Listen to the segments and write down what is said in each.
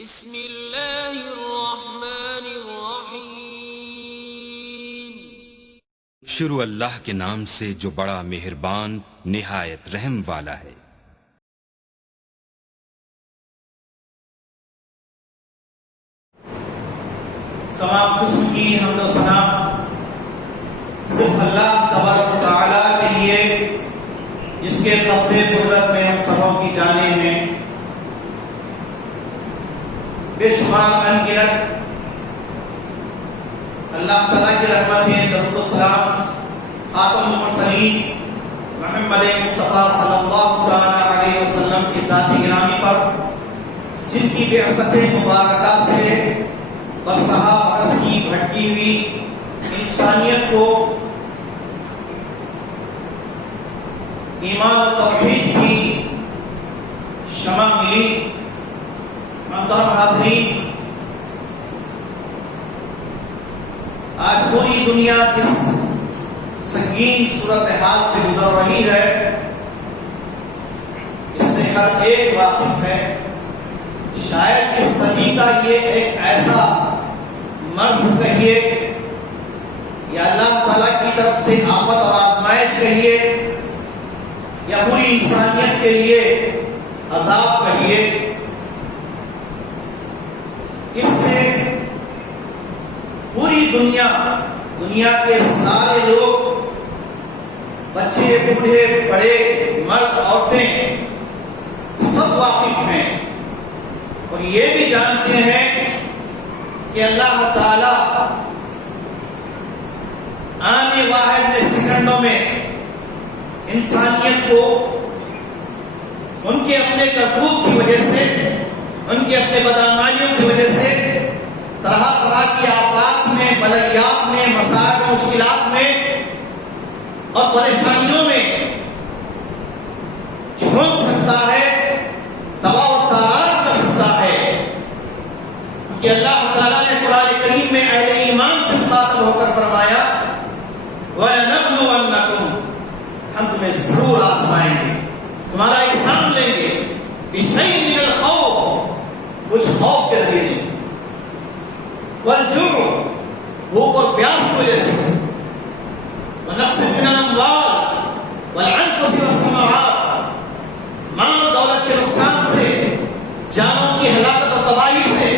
بسم اللہ الرحمن الرحیم۔ شروع اللہ کے نام سے جو بڑا مہربان نہایت رحم والا ہے۔ تمام قسم کی حمد و ثنا صرف اللہ تبارک و تعالیٰ کے لیے، جس کے قبضے قدرت میں ہم سبوں کی جانیں ہیں، بے شمار انگنت اللہ تعالیٰ کی رحمتیں، درود و سلام خاتم المرسلین محمد مصطفیٰ صلی اللہ علیہ وسلم کی ذات گرامی پر، جن کی بعثت مبارکہ سے برسہا برس کی بھٹکی ہوئی انسانیت کو ایمان و توحید کی شمع ملی۔ محترم حاضرین، آج پوری دنیا اس سنگین صورتحال سے گزر رہی ہے، اس سے ہر ایک واقف ہے۔ شاید اس صدی کا یہ ایک ایسا مرض کہیے یا اللہ تعالیٰ کی طرف سے آفت اور آزمائش کہیے یا پوری انسانیت کے لیے عذاب کہیے، اس سے پوری دنیا کے سارے لوگ، بچے بوڑھے بڑے مرد عورتیں سب واقف ہیں اور یہ بھی جانتے ہیں کہ اللہ تعالی آنے واحد سیکنڈوں میں انسانیت کو ان کے اپنے کرتوت کی وجہ سے، ان کے اپنے بدعنوانیوں کی وجہ سے طرح طرح کی آفات میں، بلایات میں، مسائل مشکلات میں اور پریشانیوں میں جھونک سکتا ہے، تباہ و تاراج کر سکتا ہے۔ کہ اللہ تعالیٰ نے قرآن کریم میں اہل ایمان سے مخاطب ہو کر فرمایا، وَلَنَبْلُوَنَّكُمْ، ہم تمہیں ضرور آزمائیں گے، تمہارا احسان لیں گے، بِشَيْءٍ مِّنَ الْخَوْفِ، کچھ خوف کے ذریعے سے، وَالْجُوعِ، بھوک اور پیاس کی وجہ سے، وَنَقْصٍ مِّنَ الْأَمْوَالِ وَالْأَنفُسِ وَالثَّمَرَاتِ، مال دولت کے نقصان سے، جانوں کی ہلاکت اور تباہی سے۔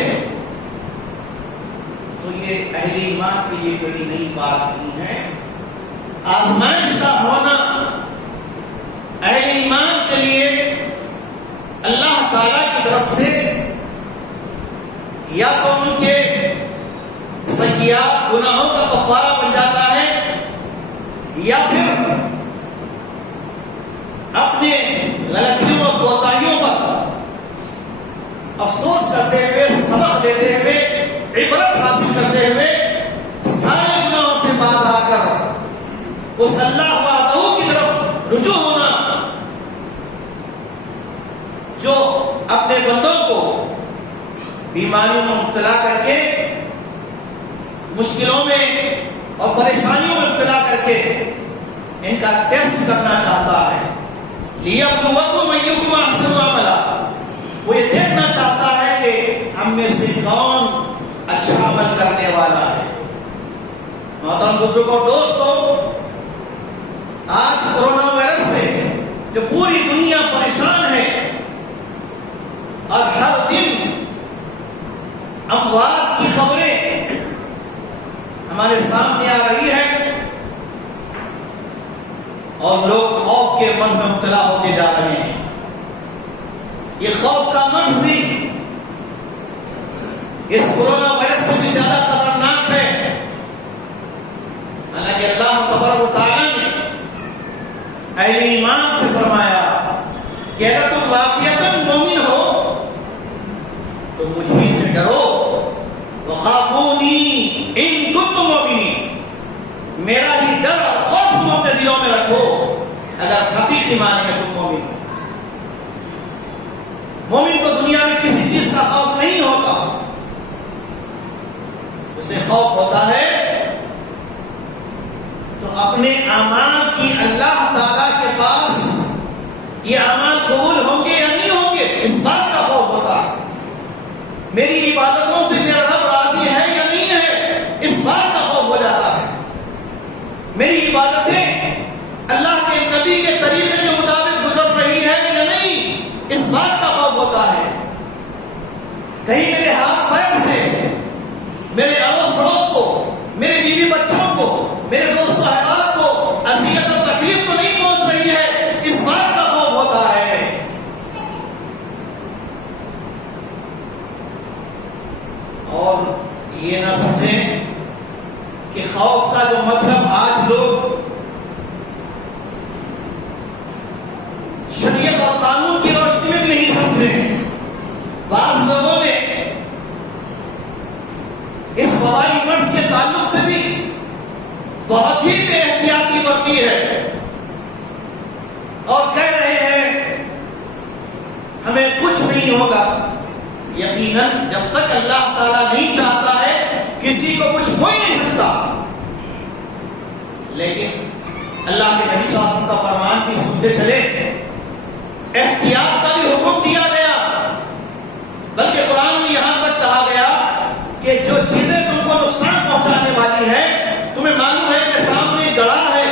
تو یہ اہل ایمان کے لیے کوئی نئی بات نہیں ہے۔ آزمائش کا ہونا اہل ایمان کے لیے اللہ تعالیٰ کی طرف سے یا تو ان کے سیئات گناہوں کا کفارہ بن جاتا ہے، یا پھر اپنے غلطیوں اور کوتاہیوں پر افسوس کرتے ہوئے، سبق دیتے ہوئے، عبرت حاصل کرتے ہوئے، سارے گناہوں سے باز آ کر اس اللہ وحدہ کی طرف رجوع ہونا جو اپنے بندوں کو بیماریوں میں مبتلا کر کے، مشکلوں میں اور پریشانیوں میں مبتلا کر کے ان کا ٹیسٹ کرنا چاہتا ہے۔ لِيَبْلُوَكُمْ أَيُّكُمْ أَحْسَنُ عَمَلًا، وہ یہ دیکھنا چاہتا ہے کہ ہم میں سے کون اچھا عمل کرنے والا ہے۔ محترم بزرگوں اور دوستوں، آج کورونا وائرس سے جو پوری دنیا پریشان ہے اور ہر دن اموات کی خبریں ہمارے سامنے آ رہی ہے اور لوگ خوف کے مرض میں مبتلا ہوتے جا رہے ہیں۔ یہ خوف کا مرض بھی اس کورونا وائرس سے بھی زیادہ خطرناک ہے۔ حالانکہ اللہ تبارک و تعالیٰ نے اہل ایمان سے فرمایا کہ اگر تم واقعتاً مومن ہو تو مجھ ہی سے ڈرو، وَخَافُونِي إِن كُنتُم مُؤْمِنِينَ، میرا ہی ڈر اور خوف تم اپنے دلوں میں رکھو اگر حقیقی معنی میں تم مومن ہو۔ مومن کو دنیا میں کسی چیز کا خوف نہیں ہوتا، اسے خوف ہوتا ہے تو اپنے اعمال کی اللہ تعالیٰ کے پاس یہ اعمال قبول ہوں گے یا نہیں ہوں گے، اس بات کا خوف ہوتا ہے۔ میری عبادتوں سے میرا رب راضی ہے یا نہیں ہے، اس بات کا خوف ہو جاتا ہے۔ میری عبادتیں اللہ کے نبی کے طریقے کے مطابق گزر رہی ہے یا نہیں، اس بات کا خوف ہوتا ہے۔ کہیں میرے ہاتھ پیر سے میرے اڑوس پڑوس کو، میرے بیوی بچوں کو، میرے دوست و احباب کو اذیت اور تکلیف تو نہیں پہنچ رہی ہے، اس بات کا خوف ہوتا ہے۔ اور یہ نہ سمجھیں کہ خوف کا جو مطلب آج لوگ شریعت اور قانون کی روشنی میں بھی نہیں سمجھے۔ بعض لوگوں نے اس وبائی مرض کے تعلق سے بھی بہت ہی بے احتیاطی برتی ہے اور کہہ رہے ہیں ہمیں کچھ نہیں ہوگا۔ یقیناً جب تک اللہ تعالیٰ نہیں چاہتا ہے کسی کو کچھ ہو ہی نہیں سکتا، لیکن اللہ کے نبی صلی اللہ علیہ وسلم کا فرمان بھی سنتے چلے، احتیاط کا بھی حکم دیا گیا، بلکہ قرآن میں یہاں تک کہا گیا کہ جو چیزیں تم کو نقصان پہنچانے والی ہیں، تمہیں معلوم ہے کہ سامنے گڑھا ہے،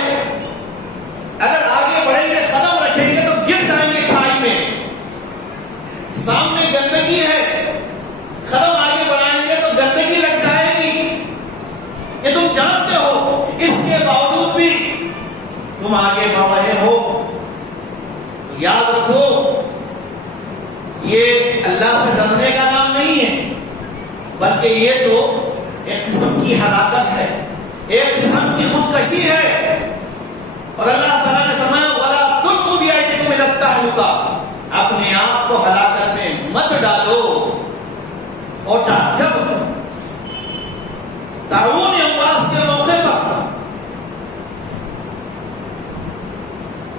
اگر آگے بڑھیں گے قدم رکھیں گے تو گر جائیں گے کھائی میں، سامنے گندگی ہے، قدم آگے بڑھائیں گے تو گندگی لگ جائے گی، یہ تم جانتے ہو، اس کے باوجود بھی تم آگے بڑھ رہے ہو۔ یاد رکھو یہ اللہ سے ڈرنے کا نام نہیں ہے، بلکہ یہ تو ایک قسم کی ہلاکت ہے، ایک قسم کی خودکشی ہے۔ اور اللہ تعالیٰ نے فرمایا وَلَا تُلْقُوا بِأَيْدِيكُمْ إِلَى التَّهْلُكَةِ، اپنے آپ کو ہلاکت میں مت ڈالو۔ اور جب تعاون امواس کے موقع پر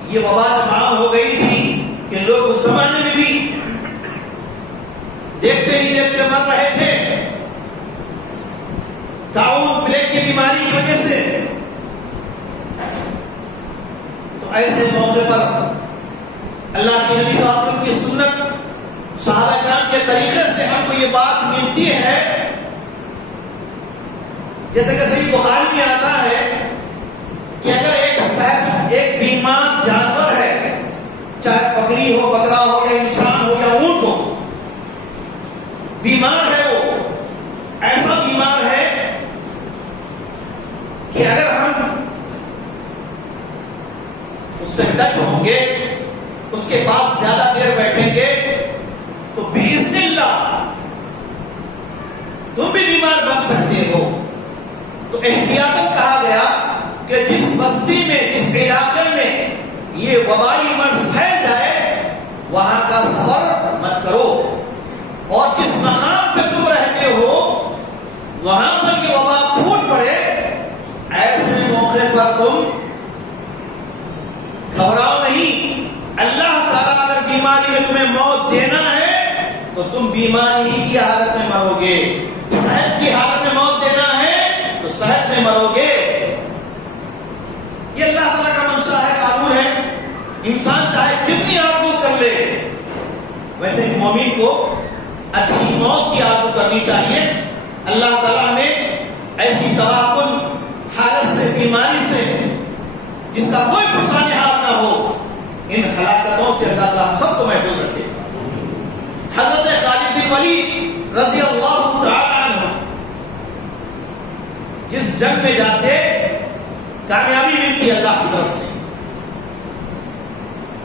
یہ وبا عام ہو گئی تھی کہ لوگ اس زمانے میں بھی دیکھتے ہی دیکھتے مر رہے تھے تعاون پلیگ کی بیماری کی وجہ سے، تو ایسے موقع پر اللہ کے نبی صلی اللہ علیہ وسلم کی سنت، صحابہ کرام کے طریقے سے ہم کو یہ بات ملتی ہے، جیسے کہ صحیح بخاری میں آتا ہے کہ اگر ایک بیمار جانور ہے، چاہے بکری ہو، بکرا ہو، یا انسان ہو، یا اونٹ ہو، بیمار ہے، وہ ایسا بیمار ہے کہ اگر ہم اس سے ٹچ ہوں گے، اس کے پاس زیادہ دیر بیٹھیں گے تو باذن اللہ تم بھی بیمار بن سکتے ہو۔ تو احتیاطاً کہا گیا کہ جس بستی میں، جس علاقے میں یہ وبائی مرض پھیل جائے وہاں کا سفر مت کرو، اور جس مقام پہ تم رہتے ہو وہاں پر یہ وبا پھوٹ پڑے، ایسے موقع پر تم گھبراؤ نہیں۔ اللہ تعالیٰ اگر بیماری میں تمہیں موت دینا ہے تو تم بیماری ہی کی حالت میں مرو گے، صحت کی حالت میں موت دینا ہے تو صحت میں مرو گے۔ یہ اللہ تعالیٰ کا منشا ہے، قانون ہے، انسان چاہے کتنی آرزو کر لے، ویسے مومن کو اچھی موت کی آرزو کرنی چاہیے۔ اللہ تعالیٰ ہمیں ایسی توکل حالت سے، بیماری سے جس کا کوئی پرسانی حال نہ ہو، ان ہلاکتوں سے اللہ تعالیٰ ہم سب کو محفوظ رکھے۔ حضرت خالد بن ولید رضی اللہ تعالیٰ عنہ جس جنگ میں جاتے کامیابی ملتی اللہ کی طرف سے،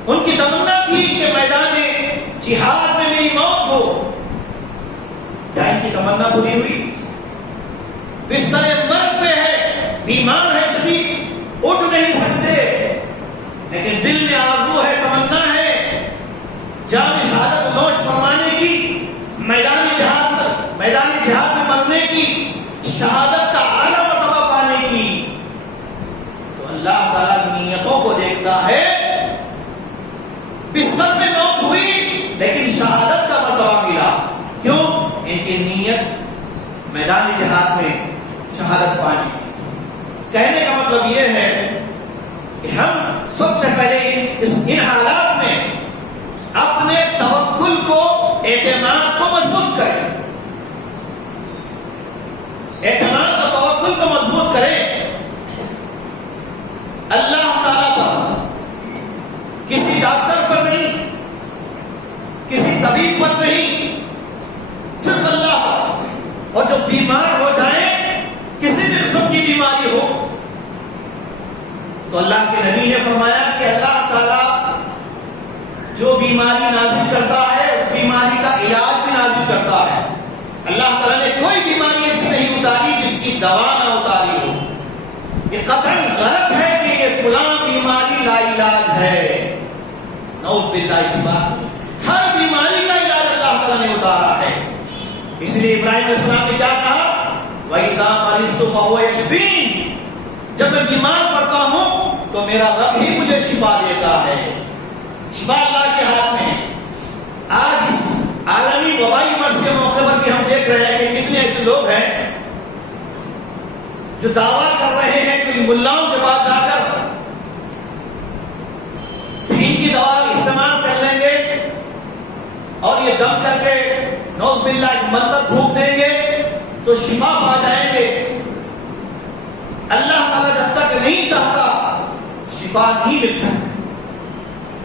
ان کی تمنا تھی کہ میدان جہاد میں میری موت ہو، کیا ان کی تمنا پوری ہوئی؟ بستر مرگ پہ ہے، بیمار ہے شدید، اٹھ نہیں سکتے، لیکن دل میں آرزو ہے، تمنا ہے جام شہادت نوش فرمانے کی، میدان جہاد میں مرنے کی، شہادت کا اعلیٰ مرتبہ پانے کی۔ تو اللہ تعالیٰ کی نیتوں کو دیکھتا ہے، بستر میں موت ہوئی لیکن شہادت کا مرتبہ ملا، کیوں؟ ان کی نیت میدان جہاد میں شہادت پانی۔ کہنے کا مطلب یہ ہے کہ ہم سب سے پہلے ان حالات میں اپنے توکل کو، اعتماد کو مضبوط کریں، توکل کو مضبوط کریں اللہ تعالیٰ پر، کسی ڈاکٹر پر نہیں، کسی طبیب پر نہیں، صرف اللہ پر۔ اور جو بیمار ہو جائیں، کسی بھی قسم کی بیماری ہو، تو اللہ کے نبی نے فرمایا کہ اللہ تعالیٰ جو بیماری نازل کرتا ہے اس بیماری کا علاج بھی نازل کرتا ہے۔ اللہ تعالیٰ نے کوئی بیماری ایسی نہیں اتاری جس کی دوا نہ اتاری ہو۔ یہ قطعاً غلط ہے کہ یہ فلاں بیماری لا علاج ہے، نعوذ باللہ اس بات۔ ہر بیماری کا علاج اللہ تعالیٰ نے اتارا ہے۔ اس لیے ابراہیم علیہ السلام نے کیا کہا؟ وَإِذَا مَرِضْتُ فَهُوَ يَشْفِينِ، جب میں بیمار پڑتا ہوں تو میرا رب ہی مجھے شفا دیتا ہے۔ شفا اللہ کے ہاتھ میں۔ آج اس عالمی وبائی مرض کے موقع پر بھی ہم دیکھ رہے ہیں کہ کتنے ایسے لوگ ہیں جو دعویٰ کر رہے ہیں کہ ملاؤں کے پاس جا کر ان کی دوا استعمال کر لیں گے اور یہ دم کر کے نعوذ باللہ ایک منتر پھونک دیں گے تو شفا پا جائیں گے۔ اللہ تعالیٰ جب تک نہیں چاہتا شفا نہیں مل سکتی۔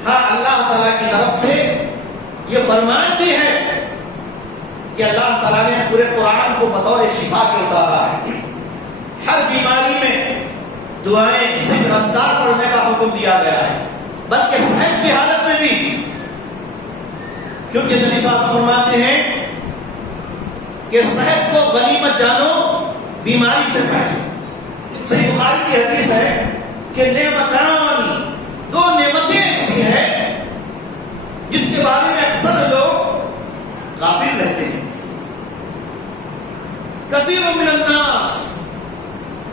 ہاں اللہ تعالیٰ کی طرف سے یہ فرمان بھی ہے کہ اللہ تعالیٰ نے پورے قرآن کو بطور شفا کے اتارا ہے۔ ہر بیماری میں دعائیں ذکر اذکار پڑھنے کا حکم دیا گیا ہے، بلکہ صحت کی حالت میں بھی، کیونکہ نبی صاحب فرماتے ہیں کہ صحت کو غنیمت جانو بیماری سے پہلے۔ صحیح بخاری کی حدیث ہے کہ نعمتان، دو نعمتیں ایسی ہیں جس کے بارے میں اکثر لوگ غافل رہتے ہیں۔ کثیر من الناس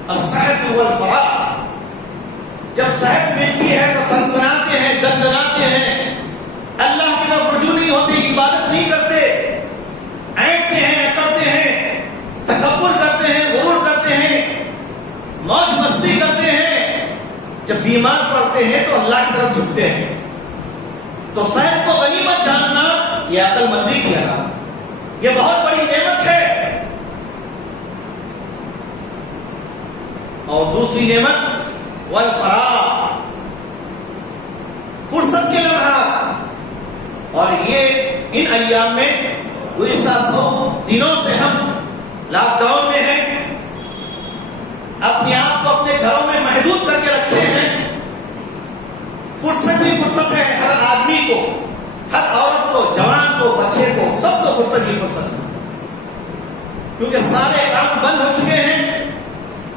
الصحت والفراغ، جب صحت ملتی ہے تو تنتناتے ہیں، دندناتے ہیں، اللہ کی طرف رجوع نہیں ہوتے، عبادت نہیں کرتے، اینٹتے ہیں، کرتے ہیں، تکبر کرتے ہیں، غرور کرتے ہیں، موج مستی کرتے ہیں۔ جب بیمار پڑتے ہیں تو اللہ کی طرف جھکتے ہیں۔ تو صحت کو غنیمت جاننا یہ عقل مندی کی علامت، یہ بہت بڑی نعمت ہے۔ اور دوسری نعمت والفراغ، فرصت کے لمحات۔ اور یہ ان ایام میں گزشتہ 100 دنوں سے ہم لاک ڈاؤن میں ہیں، اپنے آپ کو اپنے گھروں میں محدود کر کے رکھے ہیں۔ فرصت ہی فرصت ہے ہر آدمی کو، ہر عورت کو، جوان کو، بچے کو، سب کو فرصت ہی فرصت ہے، کیونکہ سارے کام بند ہو چکے ہیں۔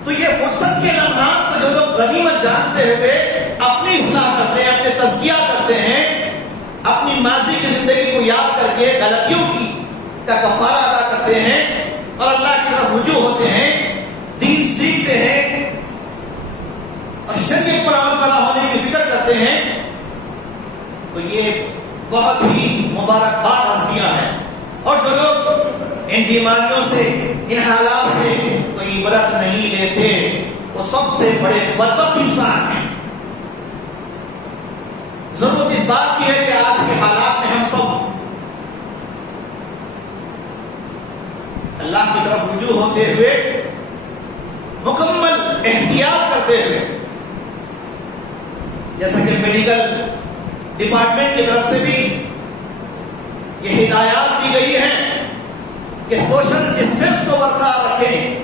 تو یہ فرصت کے لمحات کو جو لوگ غنیمت جانتے ہوئے اپنی اصلاح کرتے ہیں، اپنے تزکیہ کرتے ہیں، اپنی ماضی کی زندگی کو یاد کر کے غلطیوں کی کا کفارہ ادا کرتے ہیں اور اللہ کی طرف رجوع ہوتے ہیں، دین سیکھتے ہیں اور شریعت پر عمل پیرا ہونے کی فکر کرتے ہیں، تو یہ بہت ہی مبارکباد ہستیاں ہیں۔ اور جو لوگ ان بیماریوں سے، ان حالات سے کوئی عبرت نہیں لیتے، وہ سب سے بڑے بدبخت انسان ہیں۔ ضرورت اس بات کی ہے کہ آج کے حالات میں ہم سب اللہ کی طرف رجوع ہوتے ہوئے، مکمل احتیاط کرتے ہوئے، جیسا کہ میڈیکل ڈپارٹمنٹ کی طرف سے بھی یہ ہدایات دی گئی ہیں کہ سوشل ڈسٹینس کو برقرار رکھیں۔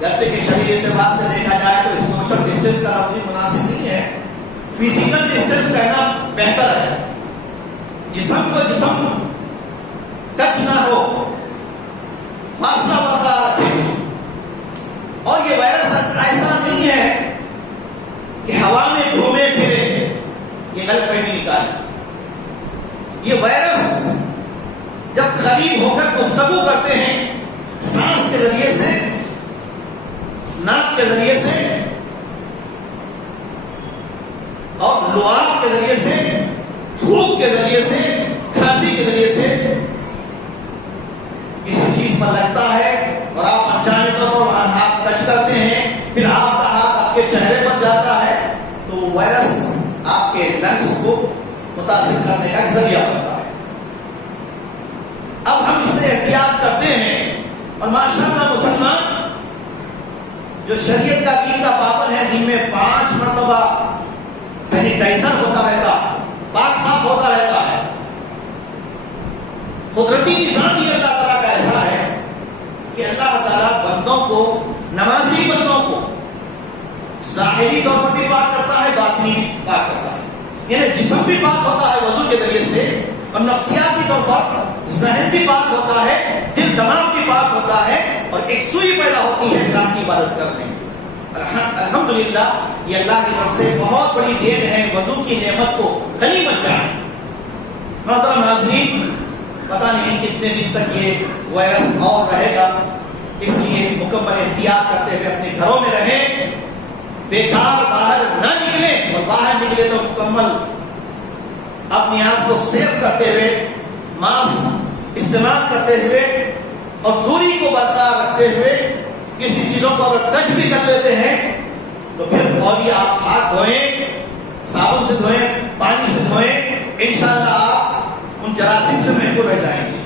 گرچہ کہ شرعی اعتبار سے دیکھا جائے تو سوشل ڈسٹینس کا لفظ مناسب نہیں ہے، فزیکل ڈسٹینس کہنا بہتر ہے۔ جسم کو جسم ٹچ نہ ہو، فاصلہ برقرار رکھیں۔ اور یہ وائرس ایسا نہیں ہے کہ ہوا میں گھومے پھرے، یہ غلط فہمی نکالے۔ یہ وائرس جب قریب ہو کر گفتگو کرتے ہیں، سانس کے ذریعے سے، ناک کے ذریعے سے اور لعاب کے ذریعے سے، تھوک کے ذریعے سے، کھانسی کے ذریعے سے کسی چیز پر لگتا ہے اور آپ انجانے طور پر ہاتھ ٹچ کرتے ہیں، پھر آپ کا ہاتھ آپ کے چہرے پر جاتا ہے، تو وائرس آپ کے لنگس کو متاثر کرنے کا ایک ذریعہ بنتا ہے۔ اب ہم اس سے احتیاط کرتے ہیں اور ماشاءاللہ مسلمان جو شریعت کا دین کا پابند ہے دن میں 5 مرتبہ سینیٹائزر ہوتا رہتا ہے، پاک صاف ہوتا رہتا ہے۔ قدرتی نظام ہی اللہ تعالیٰ کا ایسا ہے کہ اللہ تعالیٰ بندوں کو، نمازی بندوں کو ظاہری طور پر بھی پاک کرتا ہے، باطنی بھی پاک کرتا ہے، یعنی جسم بھی پاک ہوتا ہے وضو کے ذریعے سے، اور نفسیاتی طور پر ذہن بھی پاک ہوتا ہے، دل دماغ بھی پاک ہوتا ہے، اور ایک سوئی پیدا ہوتی ہے اللہ کی عبادت کرنے میں۔ الحمدللہ یہ اللہ کی طرف سے بہت بڑی دین ہے، وضو کی نعمت کو غنیمت جانیں۔ محترم ناظرین، پتہ نہیں کتنے دن تک یہ وائرس اور رہے گا، اس لیے مکمل احتیاط کرتے ہوئے اپنے گھروں میں رہیں، بیکار باہر نہ نکلیں، اور باہر نکلے تو مکمل اپنے آپ کو سیو کرتے ہوئے، ماسک استعمال کرتے ہوئے اور دوری کو برقرار رکھتے ہوئے، کسی چیزوں کو اگر ٹچ بھی کر لیتے ہیں تو پھر فوری آپ ہاتھ دھوئیں، صابن سے دھوئیں، پانی سے دھوئیں، انشاءاللہ آپ ان جراثیم سے محفوظ رہ جائیں گے۔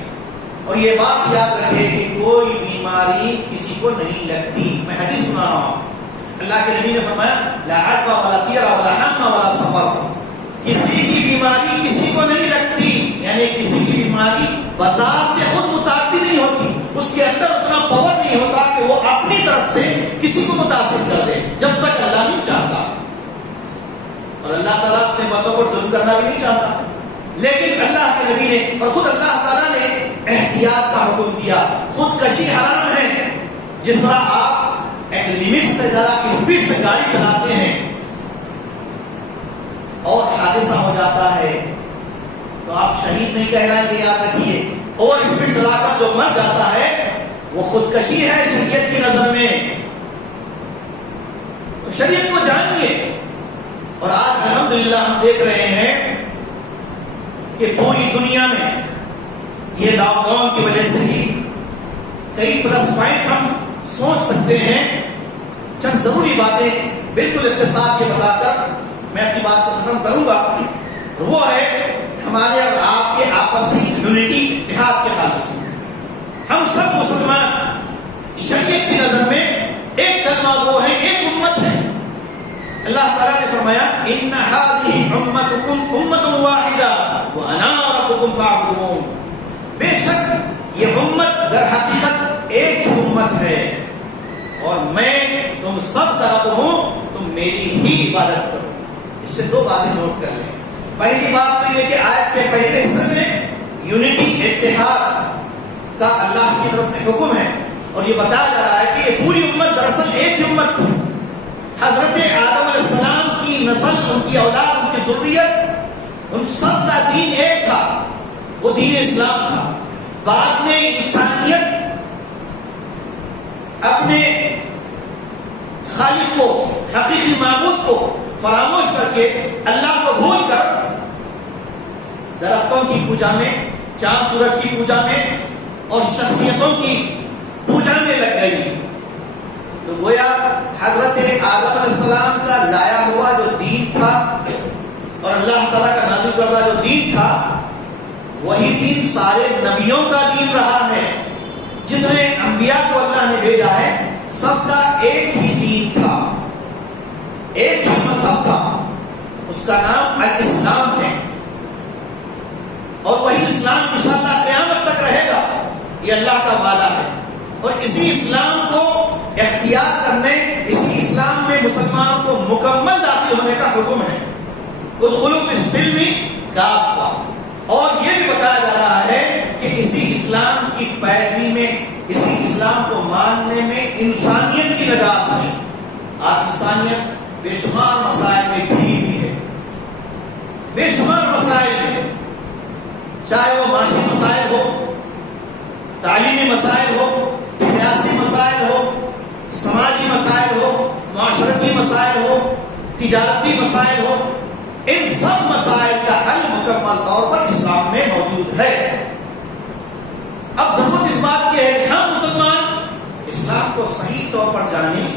اور یہ بات یاد رکھیں کہ کوئی بیماری کسی کو نہیں لگتی۔ میں حدیث سنا رہا ہوں، اللہ کے نبی نے فرمایا لا عدوى ولا طير ولا حمى ولا سفر، کسی کی بیماری کسی کو نہیں لگتی، یعنی کسی کی بیماری بذات خود متعدی نہیں ہوتی، اس کے اندر اتنا پاور نہیں ہوتا کہ وہ اپنی طرف سے کسی کو متاثر کر دے جب تک اللہ نہیں چاہتا، اور اللہ تعالیٰ اپنے بندوں کو ظلم کرنا بھی نہیں چاہتا، لیکن اللہ کے نبی نے اور خود اللہ تعالیٰ نے احتیاط کا حکم دیا۔ خودکشی حرام ہے، جس طرح آپ ایک لمٹ سے زیادہ اسپیڈ سے گاڑی چلاتے ہیں اور حادثہ ہو جاتا ہے تو آپ شہید نہیں کہلائیں گے، یاد رکھیے۔ اور اسپیڈ چلا کر جو مر جاتا ہے وہ خودکشی ہے شریعت کی نظر میں، تو شریعت کو جانیے۔ اور آج الحمدللہ ہم دیکھ رہے ہیں کہ پوری دنیا میں یہ لاک ڈاؤن کی وجہ سے ہی کئی پلس پوائنٹ ہم سوچ سکتے ہیں۔ چند ضروری باتیں بالکل اختصار کے بتا کر میں اپنی بات کو ختم کروں گا، وہ ہے ہمارے اور آپ کے آپسی یونٹی، اتحاد کے تعلق سے۔ ہم سب مسلمان شریعت کی نظر میں ایک کلمہ وہ ہے، ایک امت ہے۔ اللہ تعالیٰ نے فرمایا ان هذه امتکم امۃ واحدہ وانا ربکم فاعبدون، بے شک یہ امت در حقیقت ایک ہی امت ہے اور میں تم سب کا رب ہوں، تم میری ہی عبادت کرو۔ اس سے دو باتیں نوٹ کر لیں۔ پہلی بات تو یہ کہ آیت کے پہلے حصے میں یونٹی، اتحاد کا اللہ کی طرف سے حکم ہے، اور یہ بتایا جا رہا ہے کہ یہ پوری امت دراصل ایک ہی امت تھی۔ حضرت آدم علیہ السلام کی نسل، ان کی اولاد، ان کی ذریت، ان سب کا دین ایک تھا، وہ دین اسلام تھا۔ بعد میں انسانیت اپنے خالق کو، حقیقی معبود کو فراموش کر کے، اللہ کو بھول کر درختوں کی پوجا میں، چاند سورج کی پوجا میں اور شخصیتوں کی پوجا میں لگ گئی۔ تو گویا حضرت آدم علیہ السلام کا لایا ہوا جو دین تھا اور اللہ تعالیٰ کا نازل کردہ جو دین تھا، وہی دین سارے نبیوں کا دین رہا ہے۔ جتنے انبیاء کو اللہ نے بھیجا ہے سب کا ایک ہی دین تھا، ایک ہی مذہب تھا، اس کا نام الاسلام ہے، اور وہی اسلام انشاءاللہ قیامت تک رہے گا، یہ اللہ کا وعدہ ہے۔ اور اسی اسلام کو اختیار کرنے، اسی اسلام میں مسلمانوں کو مکمل داخل ہونے کا حکم ہے۔ ادخلوا فی السلم کافہ، اور یہ بھی بتایا جا رہا ہے کہ اسی اسلام کی پیروی میں، اسی اسلام کو ماننے میں انسانیت کی نجات ہے۔ آج انسانیت بے شمار مسائل میں گھری ہوئی ہے، بے شمار مسائل میں، چاہے وہ معاشی مسائل ہو، تعلیمی مسائل ہو، سیاسی مسائل ہو، سماجی مسائل ہو، معاشرتی مسائل ہو، تجارتی مسائل ہو، ان سب مسائل کا حل مکمل طور پر اسلام میں موجود ہے۔ اب ضرورت اس بات کی ہے کہ ہم مسلمان اسلام کو صحیح طور پر جانیں،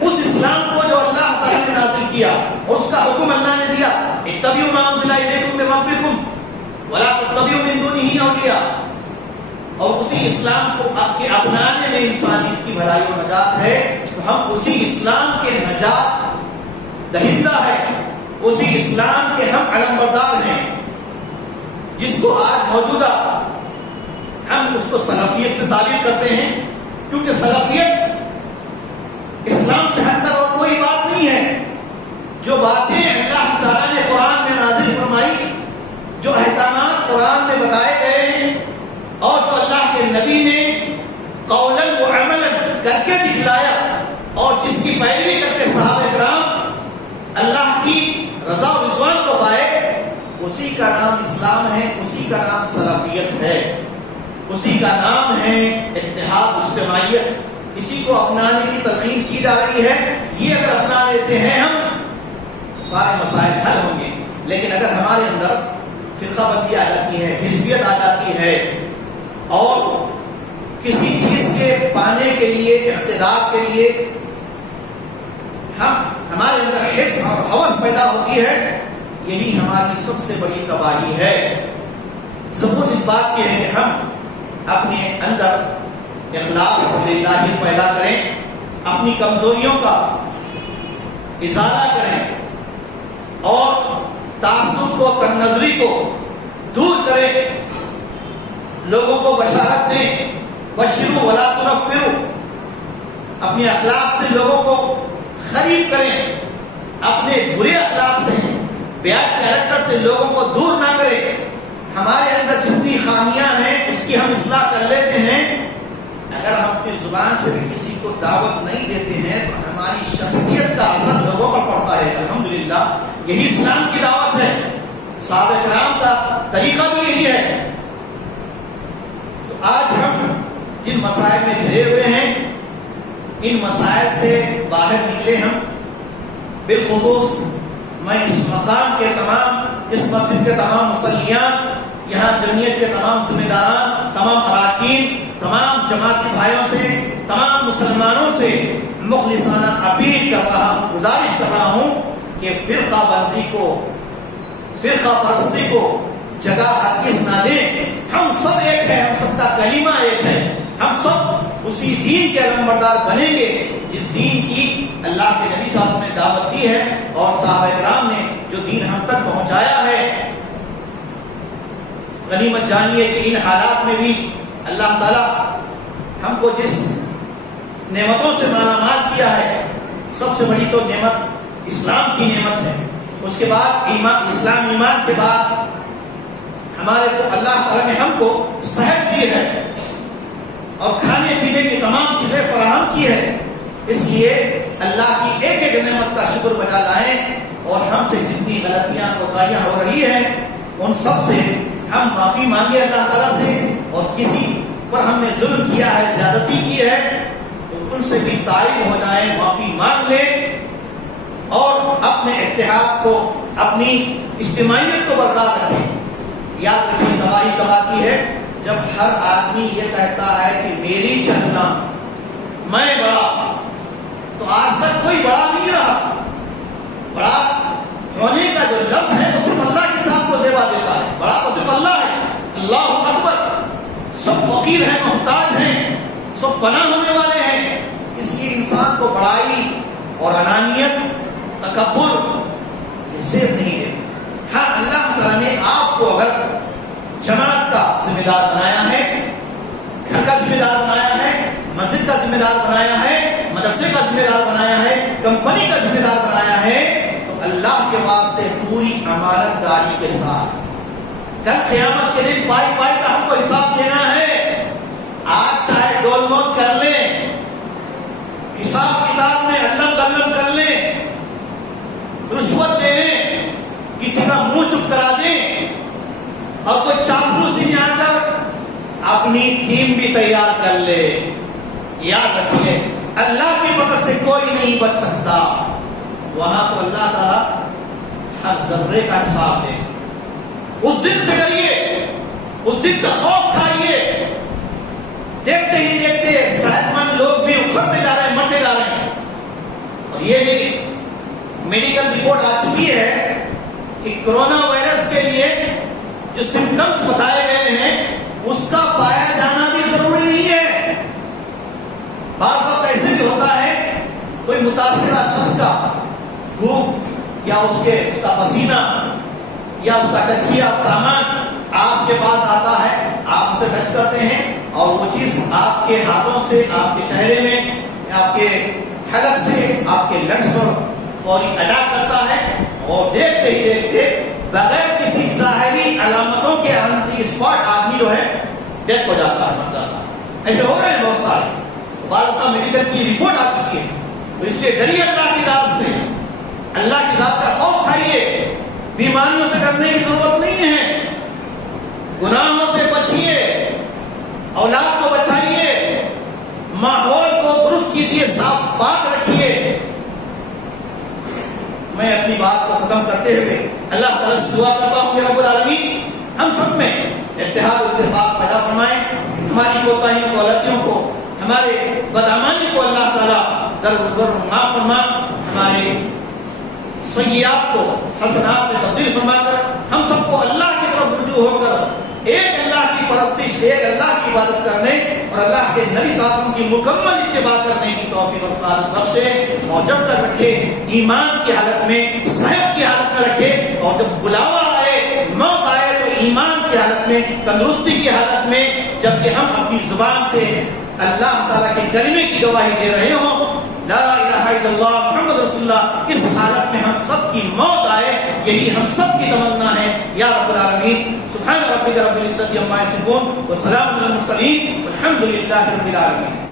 اس اسلام کو جو اللہ تعالیٰ نے نازل کیا اور اس کا حکم اللہ نے دیا، اتبعوا ما انزل الیکم من ربکم ولا تتبعوا من دونہ اولیاء، اور اسی اسلام کو اپنانے میں انسانیت کی بھلائی و نجات ہے، تو ہم اسی اسلام کے نجات دہندہ ہیں، اسی اسلام کے ہم علمبردار ہیں، جس کو آج موجودہ ہم اس کو سلفیت سے تعبیر کرتے ہیں، کیونکہ سلفیت اسلام سے ہٹ کر اور کوئی بات نہیں ہے۔ جو باتیں اللہ تعالیٰ نے قرآن میں نازل فرمائی، جو احکامات قرآن میں بتائے گئے ہیں، اور جو اللہ کے نبی نے قولاً و عملاً کر کے دکھلایا، اور جس کی پیروی کر کے صحابہ کرام اللہ کی رضا و رضوان کو پائے، اسی کا نام اسلام ہے، اسی کا نام سلفیت ہے، اسی کا نام ہے اتحاد اجتماعیت۔ اسی کو اپنانے کی تلقین کی جا رہی ہے۔ یہ اگر اپنا لیتے ہیں ہم، سارے مسائل حل ہوں گے۔ لیکن اگر ہمارے اندر فرقہ بندی آ جاتی ہے، حزبیت آ جاتی ہے، اور کسی چیز کے پانے کے لیے، اقتدار کے لیے ہمارے اندر حرص اور ہوس پیدا ہوتی ہے، یہی ہماری سب سے بڑی تباہی ہے۔ ثبوت اس بات کی ہے کہ ہم اپنے اندر اخلاص للہ پیدا کریں، اپنی کمزوریوں کا ازالہ کریں، اور تعصب کو، کم نظری کو دور کریں، لوگوں کو بشارت دیں، بشروا ولا تنفروا، اپنے اخلاق سے لوگوں کو خرید کریں، اپنے برے اخلاق سے، بیڈ کیریکٹر سے لوگوں کو دور نہ کریں۔ ہمارے اندر جتنی خامیاں ہیں اس کی ہم اصلاح کر لیتے ہیں، اگر ہم اپنی زبان سے بھی کسی کو دعوت نہیں دیتے ہیں تو ہماری شخصیت کا اثر لوگوں پر پڑتا ہے۔ الحمدللہ یہی اسلام کی دعوت ہے، صحابہ کرام کا طریقہ بھی یہی ہے۔ تو آج ہم جن مسائل میں گھرے ہوئے ہیں، ان مسائل سے باہر نکلے ہم۔ بالخصوص میں اس مقام کے تمام، اس مسجد کے تمام مصلیان، یہاں جمعیت کے تمام ذمہ داران، تمام اراکین، تمام جماعتی بھائیوں سے، تمام مسلمانوں سے مخلصانہ اپیل کر رہا ہوں، گزارش کر رہا ہوں کہ فرقہ بندی کو، فرقہ پرستی کو جگہ ہرگز نہ دیں۔ ہم سب ایک ہیں، ہم سب کا کلمہ ایک ہے، ہم سب اسی دین کے علمبردار بنیں گے جس دین کی اللہ کے نبی صاحب نے دعوت دی ہے، اور صحابہ کرام نے جو دین ہم تک پہنچایا ہے۔ غنیمت جانیے کہ ان حالات میں بھی اللہ تعالیٰ ہم کو جس نعمتوں سے مالا مال کیا ہے، سب سے بڑی تو نعمت اسلام کی نعمت ہے۔ اس کے بعد ایمان، اسلام ایمان کے بعد ہمارے کو اللہ تعالیٰ نے ہم کو صحت دی ہے، اور کھانے پینے کی تمام چیزیں فراہم کی ہے۔ اس لیے اللہ کی ایک ایک نعمت کا شکر بجا لائیں، اور ہم سے جتنی غلطیاں کوتاہیاں ہو رہی ہیں ان سب سے ہم معافی مانگے اللہ تعالیٰ سے، اور کسی پر ہم نے ظلم کیا ہے، زیادتی کی ہے، تو ان سے بھی تائب ہو جائیں، معافی مانگ لیں، اور اپنے اتحاد کو، اپنی اجتماعیت کو برقرار رکھیں۔ یاد رکھیں تباہی کب آتی ہے؟ جب ہر آدمی یہ کہتا ہے کہ میری چلنا، میں بڑا۔ تو آج تک کوئی بڑا نہیں رہا۔ بڑا ہونے کا جو لفظ ہے وہ صرف اللہ کے ساتھ کو زیبا دیتا ہے۔ بڑا تو صرف اللہ ہے، اللہ اکبر۔ سب فقیر ہیں، محتاج ہیں، سب فنا ہونے والے ہیں۔ اس لیے انسان کو بڑائی اور انانیت، تکبر زیب نہیں ہے۔ ہاں اللہ تعالیٰ نے آپ کو اگر جماعت کا ذمہ دار بنایا ہے، گھر کا ذمہ دار بنایا ہے، مسجد کا ذمہ دار بنایا ہے، مدرسے کا ذمہ دار بنایا ہے، کمپنی کا ذمہ دار بنایا ہے، تو اللہ کے واسطے پوری امانت داری کے ساتھ کل قیامت کے دن پائی پائی کا ہم کو حساب دینا ہے۔ آج چاہے ڈول موت کر لیں، حساب کتاب میں علم قلم کر لیں، رشوت دے لیں، کسی کا منہ چپ کرا دیں، اور کوئی چاپلوسی میں آ کر اپنی ٹیم بھی تیار کر لے، یاد رکھیے اللہ کی مدد سے کوئی نہیں بچ سکتا۔ وہاں تو اللہ تعالیٰ ہر ذرے کا حساب دے۔ اس دن سے ڈریے، اس دن کا خوف کھائیے۔ دیکھتے ہی دیکھتے صحت مند لوگ بھی اکھڑتے جا رہے ہیں، مرتے جا رہے ہیں، اور یہ بھی میڈیکل رپورٹ آ چکی ہے کہ کرونا وائرس کے لیے جو سمپٹمز بتائے گئے ہیں اس کا پایا جانا بھی ضروری نہیں ہے. بعض وقت ایسے بھی ہوتا ہے کوئی متاثرہ شخص کا بھوک یا اس کا پسینہ یا اس کا ٹچ کیا سامان آپ کے پاس آتا ہے, آپ اسے ٹچ کرتے ہیں اور وہ چیز آپ کے ہاتھوں سے آپ کے چہرے میں, آپ کے حلق سے آپ کے لنگس پر فوری اٹیک کرتا ہے اور دیکھتے ہی دیکھتے بغیر کسی ظاہری علامتوں کے اسپاٹ آدمی جو ہے ڈیتھ ہو جاتا ہے, مر جاتا ہے. ایسے ہو رہے ہیں بہت سارے. بعض میڈیکل کی رپورٹ آ چکی ہے. تو اس لیے ڈریے اللہ کی ذات سے, اللہ کی ذات کا خوف کھائیے. بیماریوں سے ڈرنے کی ضرورت نہیں ہے, گناہوں سے بچیے, اولاد کو بچائیے, ماحول کو درست کیجیے, صاف پاک رکھیے. میں اپنی بات کو ختم کرتے ہوئے اللہ تعالیٰ سے دعا کرتا ہوں کہ رب العالمین ہم سب میں اتحاد و اتفاق پیدا فرمائے, ہماری کوتاہیوں کو, غلطیوں کو, ہمارے بدعمالی کو اللہ تعالیٰ ضرور معاف فرما, ہمارے سیئات کو حسنات میں تبدیل فرما کر ہم سب کو اللہ کی طرف رجوع ہو کر ایک اللہ کی پرستش, ایک اللہ کی عبادت کرنے اور اللہ کے نبی صلی اللہ علیہ وسلم کی مکمل اتباع کرنے کی توفیق اور سعادت بخشے. اور جب تک رکھے ایمان کی حالت میں, صحت کی حالت میں رکھے, اور جب بلاوا آئے, موت آئے تو ایمان کی حالت میں, تندرستی کی حالت میں, جبکہ ہم اپنی زبان سے اللہ تعالیٰ کے کلمے کی گواہی دے رہے ہوں, لا الہ الا اللہ محمد رسول اللہ, اس حالت میں ہم سب کی موت آئے, یہی ہم سب کی تمنا ہے. یا رب العالمین سبحان ربک رب العزت عما یصفون وسلام علی المرسلین والحمد للہ رب العالمین.